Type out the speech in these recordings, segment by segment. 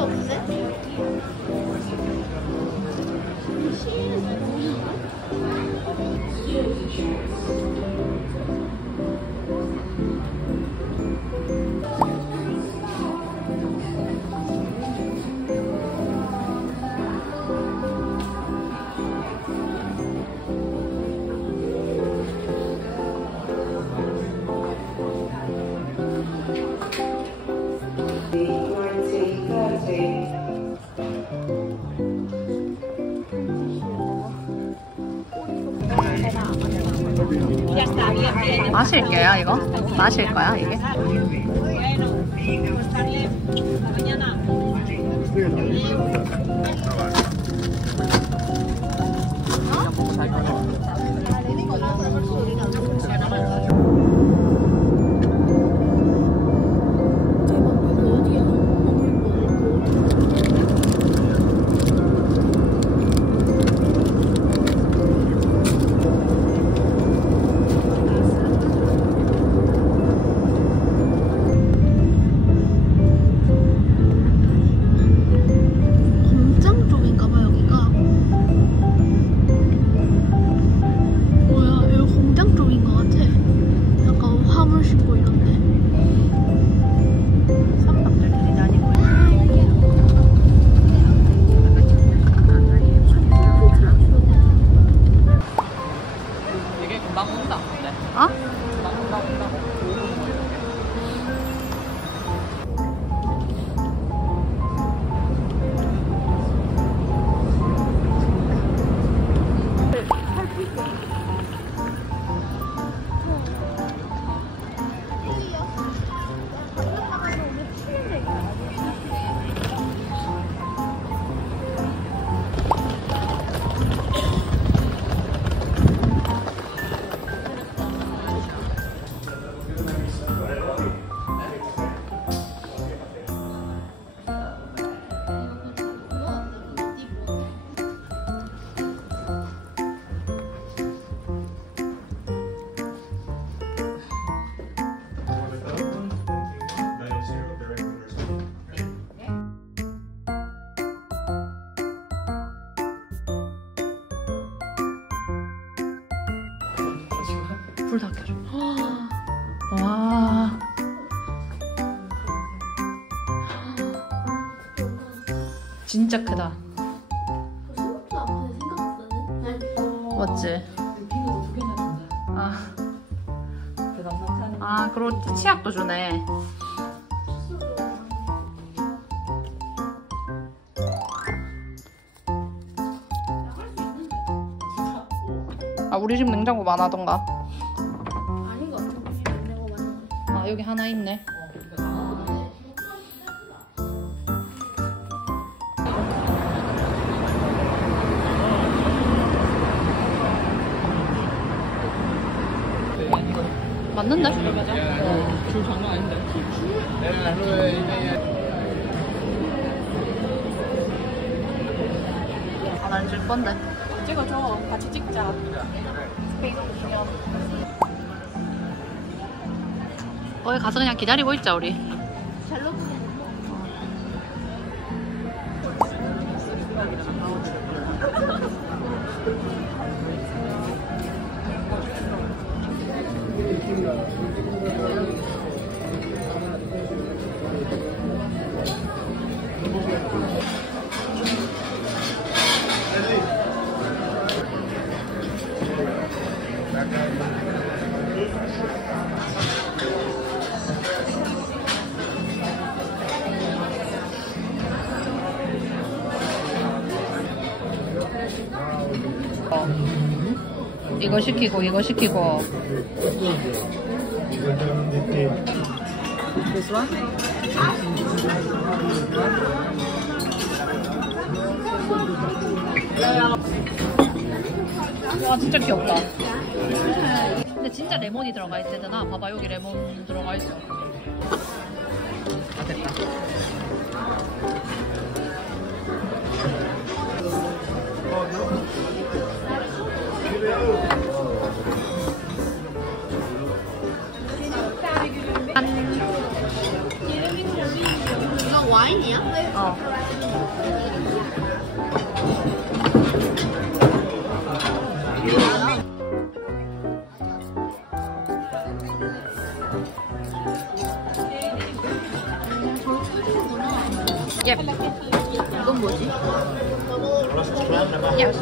밖에 없는데? 마실게요, 이거? 마실 거야, 이게? 불 다 켜줘. 와. 진짜 크다. 맞지? 아, 그리고 치약도 주네. 아, 우리 집 냉장고 많아던가? 아닌 것 같아. 냉장고 많은 거. 아, 여기 하나 있네. 맞는데? 줄 장난 아닌데? 아, 난 줄 건데. 찍어줘. 같이 찍자. 거기 가서 그냥 기다리고 있자, 우리. 잘 넣고. 이거 시키고 이거 시키고. This one? 와, 진짜 귀엽다. 근데 진짜 레몬이 들어가 있대잖아. 봐봐, 여기 레몬 들어가 있어. 아, 됐다. 와인이야? 어. 예. 이건 뭐지? 예.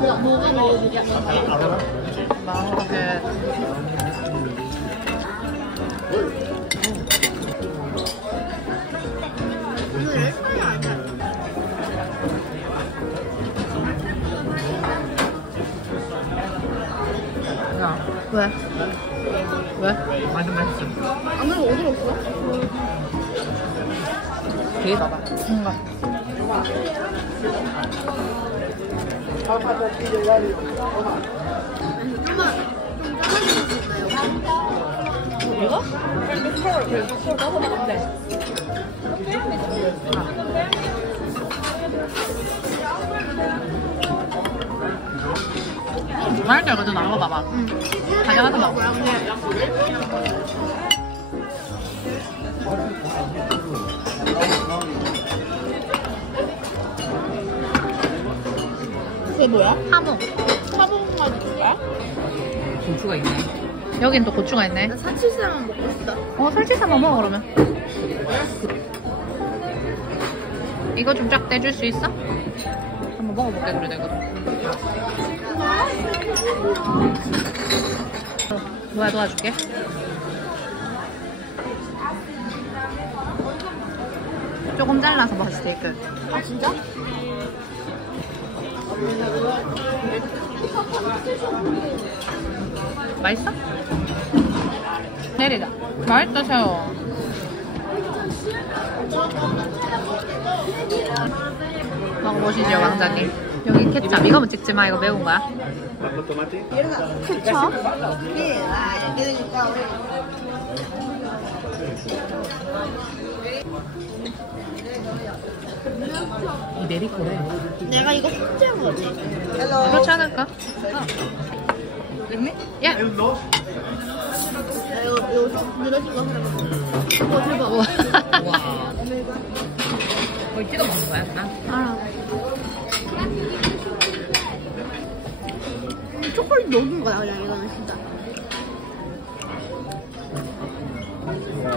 뭐가 먹어주지? 망고게. 이거 내 스타일 아니야. 야. 왜? 왜? 완전 맛있어. 안 그래도 어디로 없어? 게 봐봐. 뭔가. 좀만 좀 잘라줄 수 있나요? 이거? 맛있다. 이거 좀 나눠봐봐. 가져가서 먹어. 그게 뭐야? 하모. 차봉까지 줄까? 고추가 있네. 여긴 또 고추가 있네. 나 사치살만 먹고 싶다. 설치사만 먹어 그러면. 이거 좀 쫙 떼줄 수 있어? 한번 먹어볼게 그래 내가. 뭐야 도와줄게. 조금 잘라서 먹어 스테이크. 아 진짜? 맛있어? 내리자. 맛있다 새우. 먹어보시죠 왕자님. 여기 케찹 이거 뭐 찍지 마. 이거 매운 거야. 그쵸? 이 메리코래. 내가 이거 숙제한 거지. 그렇지 않을까? 예. 야, 이거 늘어진 거 하나 먹어. 와 대박. 와. 거의 찍어 먹는 거야, 다? 알아. 초콜릿 녹인 거야 그냥 이거는 진짜.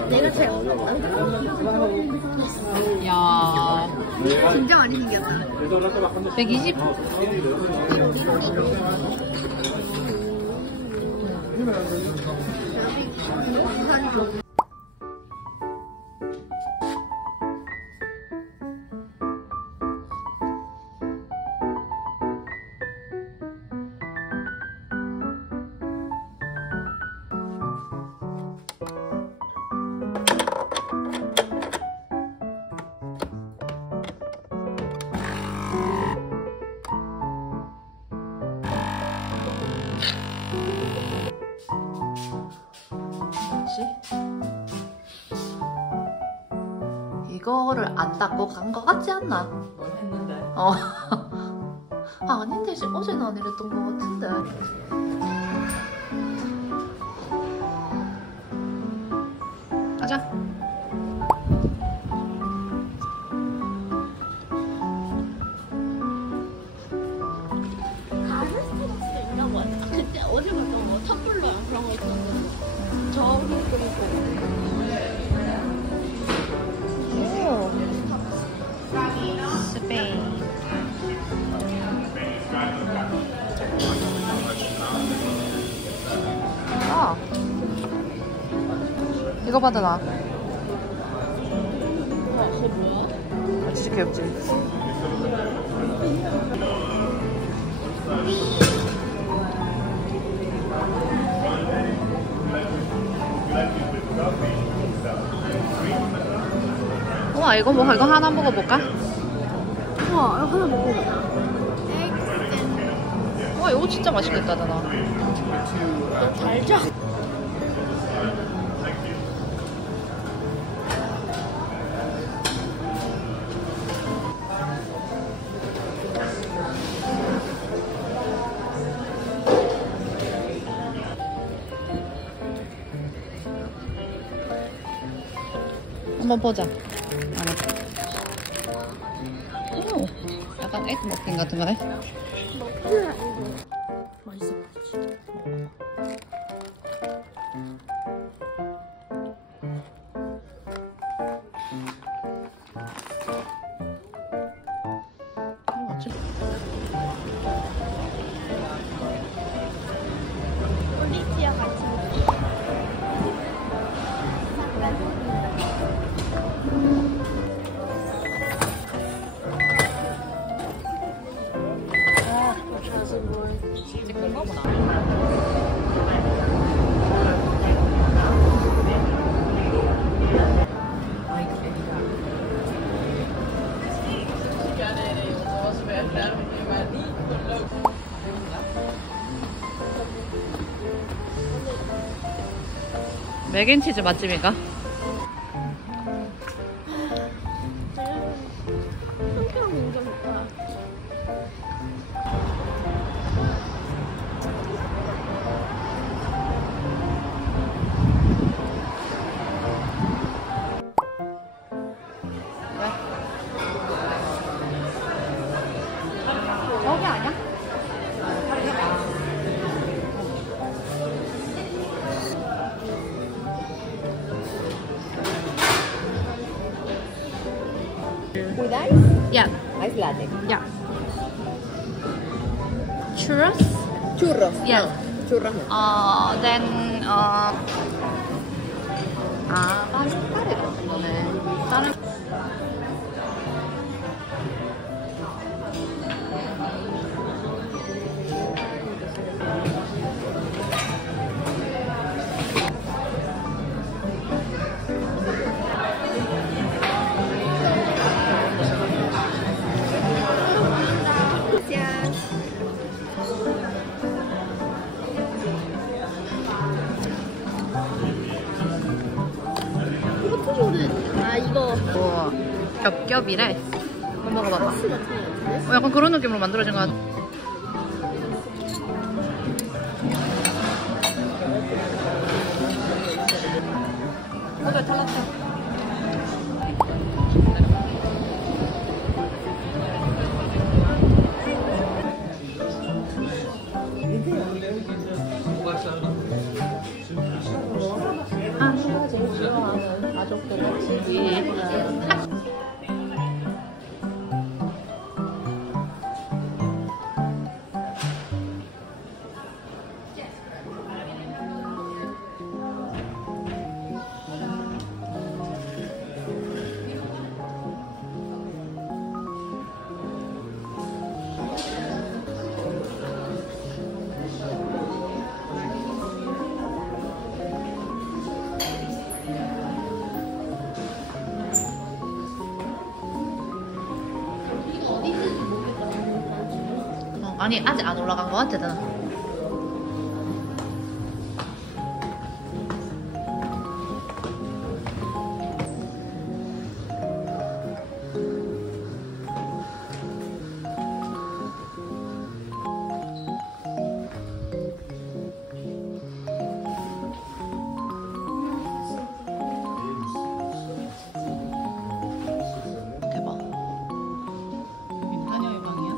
내가 제일 야. 진짜 많이 생겼다. 120. 이거를 안 닦고 간 거 같지 않나? 뭘 했는데? 어. 아, 아닌데 어제는 안 이랬던 거 같은데. 가자. 가스스가 있다고 하자. 그때 어제 봤던 거 텀블러랑 그런 거 있었는데 저기 그리고 스페인. 아. 이거 받아라. 그게 뭐야? 진짜 귀엽지? 우와, 이거 뭐, 이거 하나 먹어볼까? 우와 이거 하나 먹어보자. 우와, 이거 진짜 맛있겠다, 나. 너 달자. 한번 보자. 오, 약간 에그 머핀 같은 거네. 먹기는 아니고 맛있어 보이지. 폴리티아 같이 먹어. 이제 그런 거구나. 맥앤치즈 맛집인가? 한평 인정 좋다. 여기 아니야? With ice? Yeah, Ice latte. yeah. Churros? Churros. Yeah. No, churros no. Then 다른 카레 같은 거네. 다른 포토존은 아 이거 뭐 겹겹이래. 한번 먹어봐봐. 소스 같은 거 같은데? 약간 그런 느낌으로 만들어진 것 같아. 모두 탈락해. 가족들 같이 아니 아직 안 올라간 것 같아 나. 대박. 인간여의 방이야?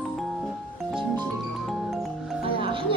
아야 한여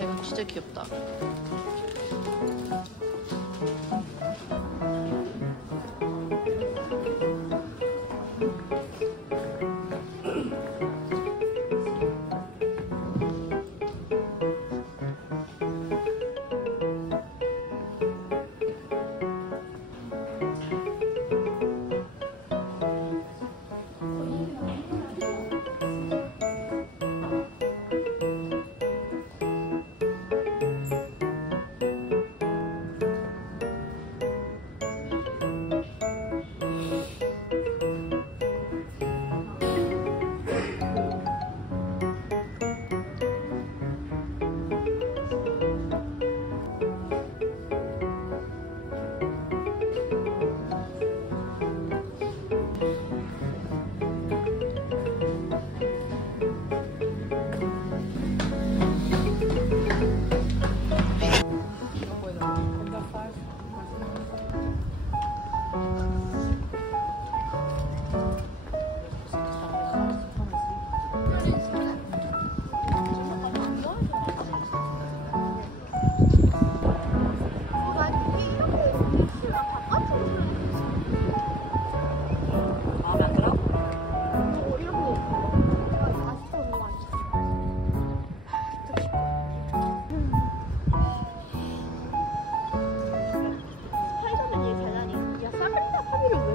이건 진짜 귀엽다.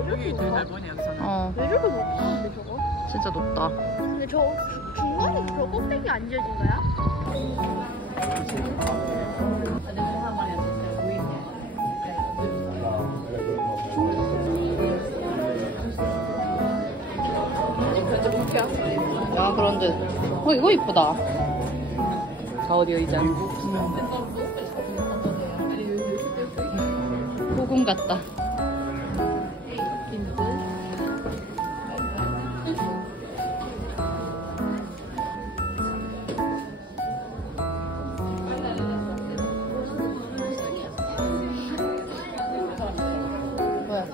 여기 되게 잘 보이네 여기서는. 왜 저렇게 높아 근데 저거? 진짜 높다. 근데 저 중간에 저 꼭대기 안 지어진 거야? 아, 그런데. 이거 이쁘다. 가우디 의자. 고궁 같다. 뭐야?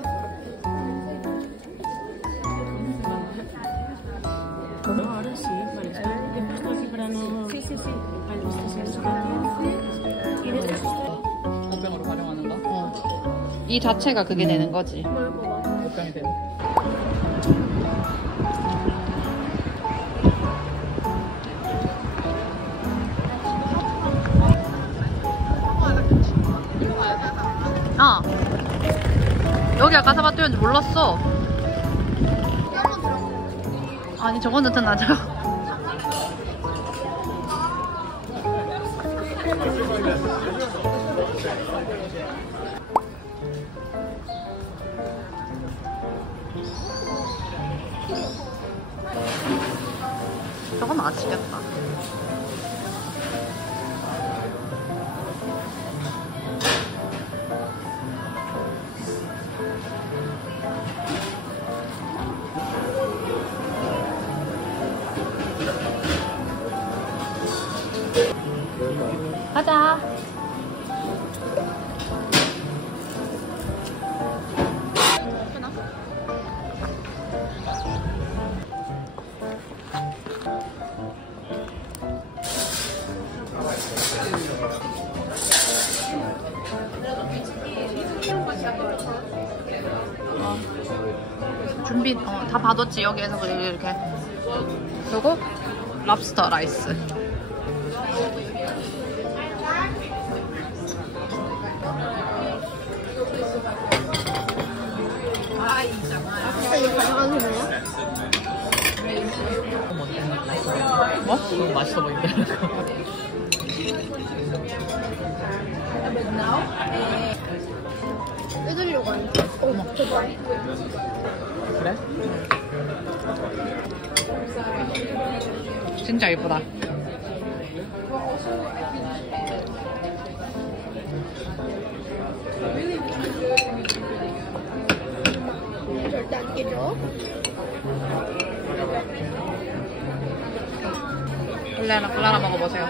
Ahora sí, vale. He puesto así para no... Sí, sí, sí. Vale, y después 꽃병으로 활용하는 거? 이 자체가 그게 되는 거지. 꽃병이 되는. 여기 아까 사봤더니 몰랐어. 아니, 저거는 더 낮아. 저건 맛있겠다. 가자. 준비 다 받았지 여기에서. 그리고 이렇게 그리고 랍스터 라이스. 이거 가져가는 거야? 뭐? 너무 맛있어 보인다. 뜯으려고 하니까. 어머, 저거. 그래? 진짜 예쁘다. 절대 안 깨져. 글라나 먹어보세요.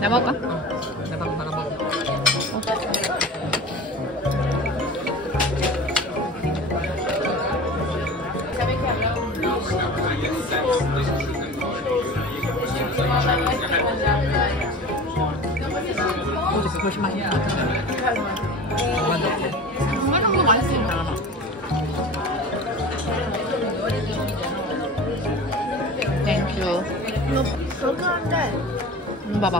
내가 먹을까? 내 방금 하나 먹어. 어제서 훨씬 맛있는 것 같은데. 정말 정도 맛있어. 땡큐. 그런데 봐봐.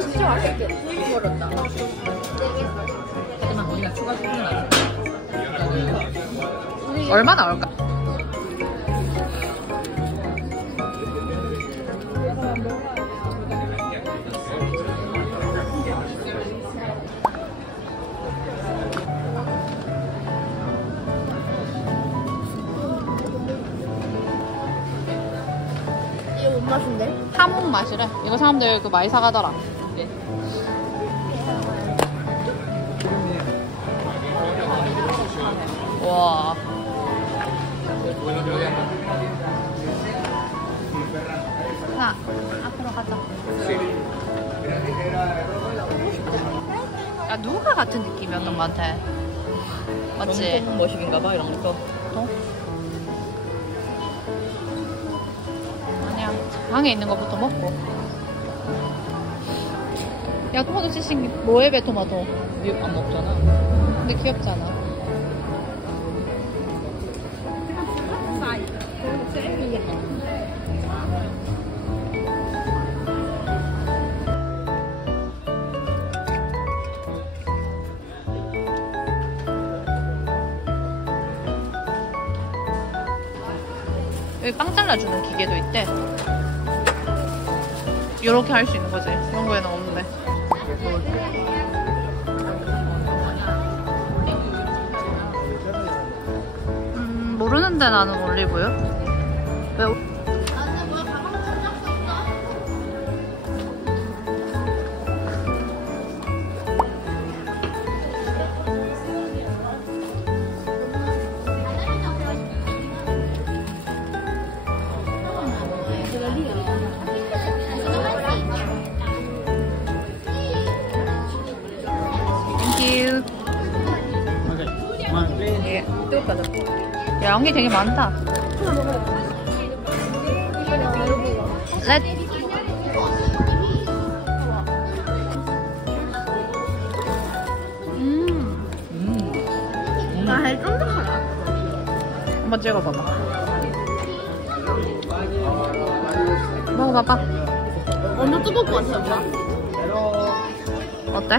진짜 맛있게 먹었다. 하지만 우리가 추가 소금은 안 돼. 얼마 나올까? 이거 뭔 맛인데? 하몽 맛이래. 이거 사람들 그 많이 사가더라. 와. 자, 앞으로 가자. 야, 누가 같은 느낌이었던 것 같아. 맞지? 너무 머식인가 봐 이런 거. 어? 아니야. 방에 있는 것부터 먹고. 야, 토마토 치신 로에베 토마토. 미국 안 먹잖아. 근데 귀엽잖아. 여기 빵 잘라주는 기계도 있대. 이렇게 할 수 있는 거지. 이런 거에는 없는데. 모르는데 나는 올리브유? 왜? 땡큐. 예. 야, 양이 되게 많다. 렛. 나 쫀득하다. 한번 찍어봐봐. 먹어봐봐. 완전 뜨거울 것 같아, 오빠. 어때?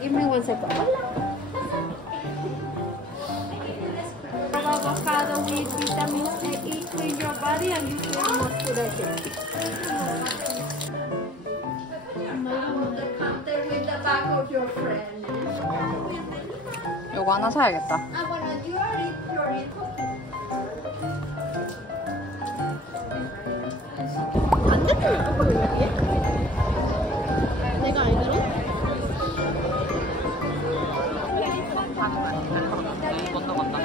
Give me 1 second. Avocado with vitamin C in your body and you feel more productive. The counter with the back of your friend. 요거 하나 사야겠다. I wanna do your 반대편에 똑바로 여기에? 내가 알기로? 건너간다.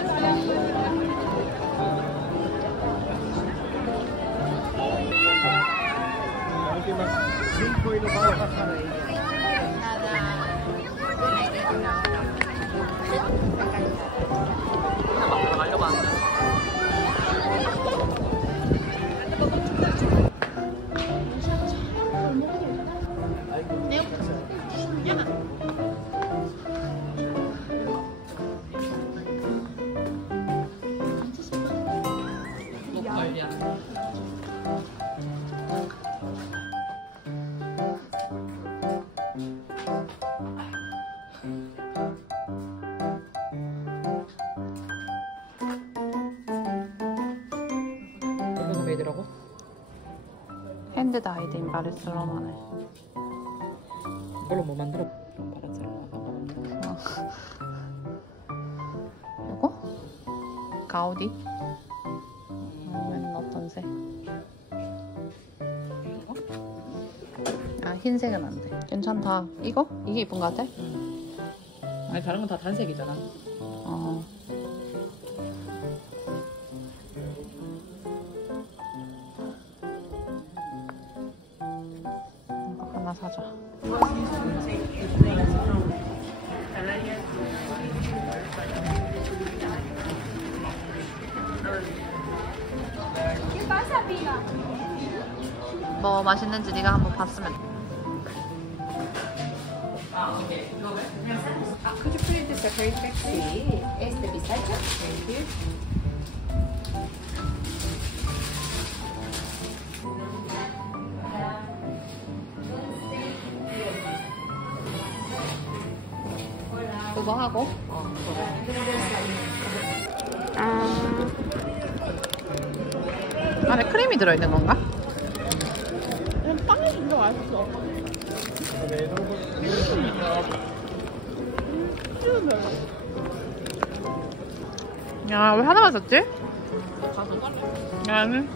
가려고 하는데. 목걸이야. 이거는 왜 이더라고? 핸드 다이드 인 바르셀로나네. 이걸로 뭐 만들어? 바르셀로나. 이거? 가우디? 얘는 어떤 색? 아, 흰색은 안 돼. 괜찮다. 이거? 이게 이쁜 것 같아? 아니 다른 건 다 단색이잖아. 어. 이거 하나 사자. 뭐 맛있는지 네가 한번 봤으면. Could you please separate taxi? Este beside you? Thank you. 그거 하고. 안에 크림이 들어있는 건가? 그냥 빵에 들어가 있어. 야, 왜 하나만 샀지? 아니.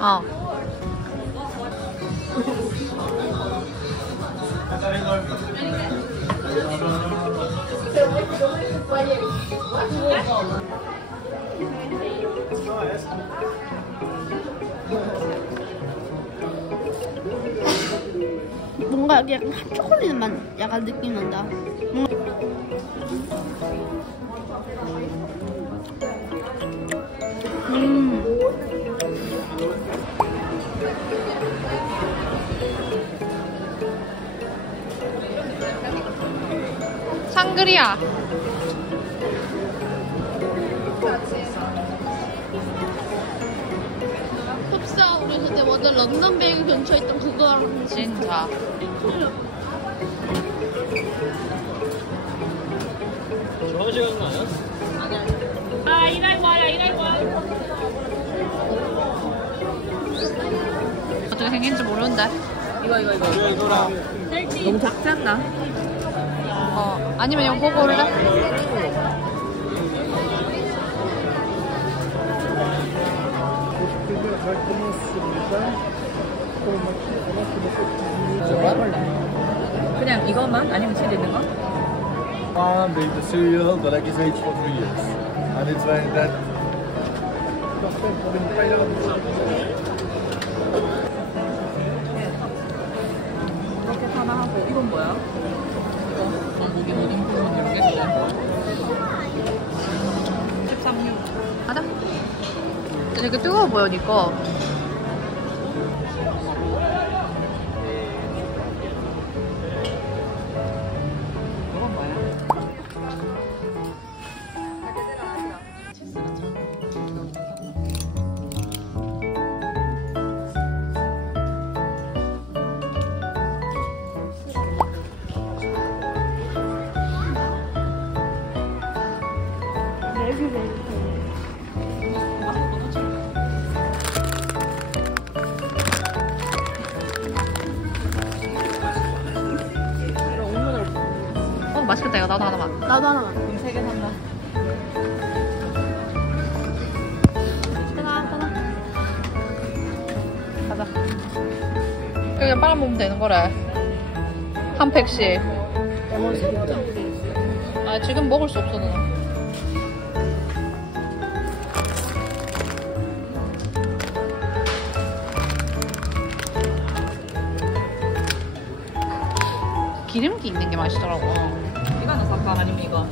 어. 뭔가 약간 핫초콜릿 맛 약간 느낌 난다. 샹그리아. 흡사 우리 그때 완전 런던 베이글 근처에 있던 그거랑 진짜. 어떻게 생긴지 모르는데. 이거. 너무 작지 않나? 어, 아니면 이거 고를래? 그냥 이것만? 아니면 치즈 있는 거? The cereal that I give age for 3 years. And it's like that. 이렇게 하나 하고 이건 뭐야? 한국이 어딘 부분 모르겠는데 13유 가자. 되게 뜨거워 보여, 니 거. 이건 뭐야? 어, 맛있겠다. 이거 나도 하나만. 나도 하나만. 그럼 3개 산다. 가자. 그냥 빨아먹으면 되는 거래. 한 팩씩. 아, 지금 먹을 수 없어, 누나. 기름기 있는 게 맛있더라고. 이거 하나 살까? 아니면 이거?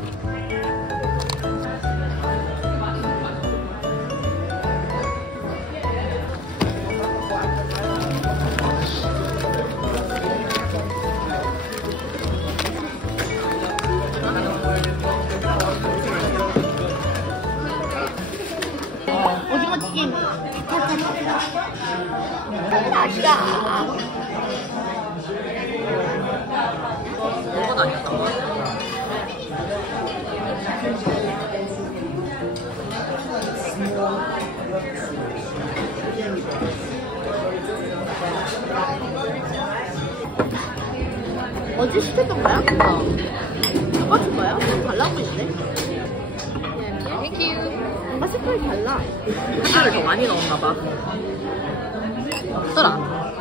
오징어 튀김. 맛있다. 이건 아니었던 거야? 어제 시켰던 거야? 똑같은 거야? 달라 보이는데? 땡큐. 뭔가 색깔이 달라. 카레를 더 많이 넣었나 봐. 없더라.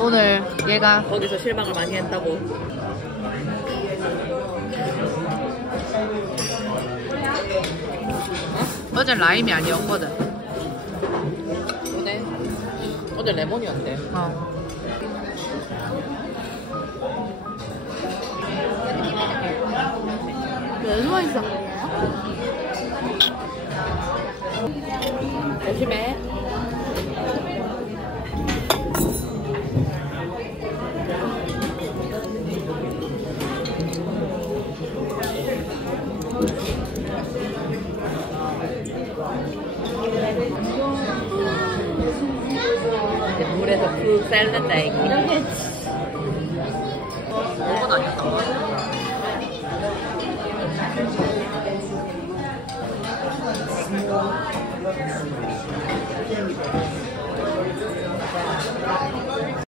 오늘 얘가 거기서 실망을 많이 했다고. 어제 라임이 아니었거든. 어제 레몬이었대. 얼마 있어? 조심해. 이제 물에서 푹 삶는다 이게. 이건 아니었던 거 같아.